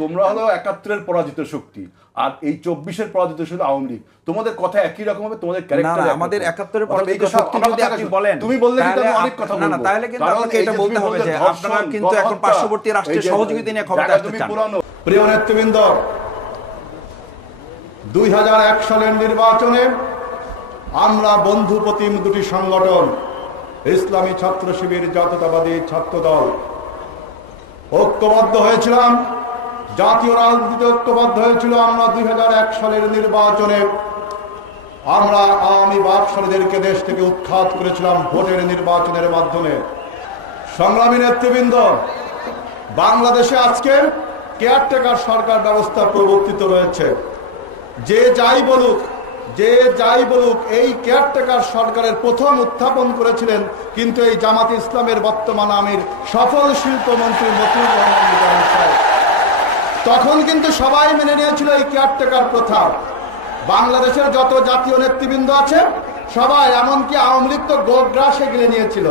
তোমরা হলো একাত্তরের পরাজিত শক্তি আর এই চব্বিশের পরাজিত শক্তি আওয়ামী লীগ। তোমাদের কথা একই রকম হবে তোমাদের ক্যারেক্টার আমাদের একাত্তরের পরাজিত শক্তি যদি আপনি বলেন তুমি বললে কিন্তু আমি অনেক কথা না না বলব। তাহলে কিন্তু আপনাকে এটা বলতে হবে যে আপনারা কিন্তু এখন পার্শ্ববর্তী রাষ্ট্রের সহযোগিতা নিয়ে ক্ষমতা আসতে তুমি চান। প্রিয় নেতৃবৃন্দ দুই হাজার এক সালের নির্বাচনে আমরা বন্ধু প্রতিম দুটি সংগঠন ইসলামী ছাত্র শিবির জাতীয়তাবাদী ছাত্র দল ঐক্যবদ্ধ হয়েছিলাম। জাতীয় রাজনীতিতে ঐক্যবদ্ধ হয়েছিল আমরা দুই সালের নির্বাচনে। আমরা আওয়ামী বাকশালীদেরকে দেশ থেকে উৎখাত করেছিলাম ভোটের নির্বাচনের মাধ্যমে। সংগ্রামী নেতৃবৃন্দ, বাংলাদেশে আজকে কেয়ারটেকার সরকার ব্যবস্থা প্রবর্তিত রয়েছে। যে যাই বলুক, যে যাই বলুক, এই কেয়ারটেকার সরকারের প্রথম উত্থাপন করেছিলেন কিন্তু এই জামাত ইসলামের বর্তমান আমির সফল শিল্পমন্ত্রী মতিউর রহমান তখন কিন্তু সবাই মেনে নিয়েছিল এই কেয়ারটেকার প্রথা। বাংলাদেশের যত জাতীয় নেতৃবৃন্দ আছে, সবাই, এমনকি আওয়ামী লীগ তো গোগ্রাসে গিলে নিয়েছিল।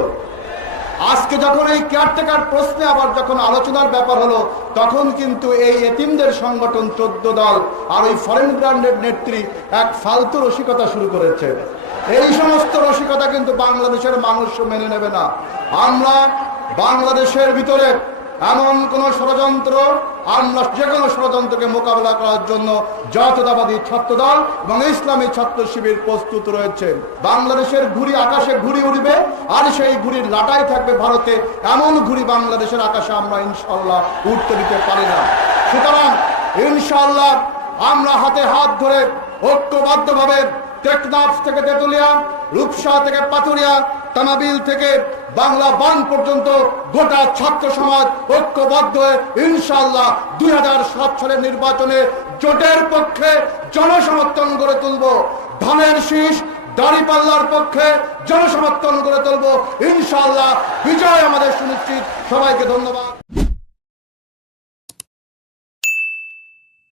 আজকে যখন এই কেয়ারটেকার প্রশ্নে আবার যখন আলোচনার ব্যাপার হলো, তখন কিন্তু এই এতিমদের সংগঠন চোদ্দ দল আর ওই ফরেন ব্র্যান্ডের নেত্রী এক ফালতু রসিকতা শুরু করেছে। এই সমস্ত রসিকতা কিন্তু বাংলাদেশের মানুষ মেনে নেবে না। আমরা বাংলাদেশের ভিতরে এমন কোন ষড়যন্ত্র আমরা যে কোনো ষড়যন্ত্রকে মোকাবেলা করার জন্য জাতীয়তাবাদী ছাত্র দল এবং ইসলামী ছাত্র শিবির প্রস্তুত রয়েছে। বাংলাদেশের ঘুড়ি আকাশে ঘুড়ি উড়বে, আর সেই ঘুড়ির লাটাই থাকবে ভারতে। এমন ঘুড়ি বাংলাদেশের আকাশে আমরা ইনশাল্লাহ উঠতে দিতে পারি না। সুতরাং ইনশাল্লাহ আমরা হাতে হাত ধরে ঐক্যবদ্ধভাবে টেকনাফ থেকে তেতুলিয়া, রূপসা থেকে পাথুরিয়া তামাবিল থেকে বাংলা বান পর্যন্ত গোটা ছাত্র সমাজ ঐক্যবদ্ধ হয়ে ইনশাল্লাহ দুই হাজার সাত সালের নির্বাচনে জোটের পক্ষে জনসমর্থন গড়ে তুলব। ধানের শীষ, দাড়িপাল্লার পক্ষে জনসমর্থন গড়ে তুলব। ইনশাল্লাহ বিজয় আমাদের সুনিশ্চিত। সবাইকে ধন্যবাদ।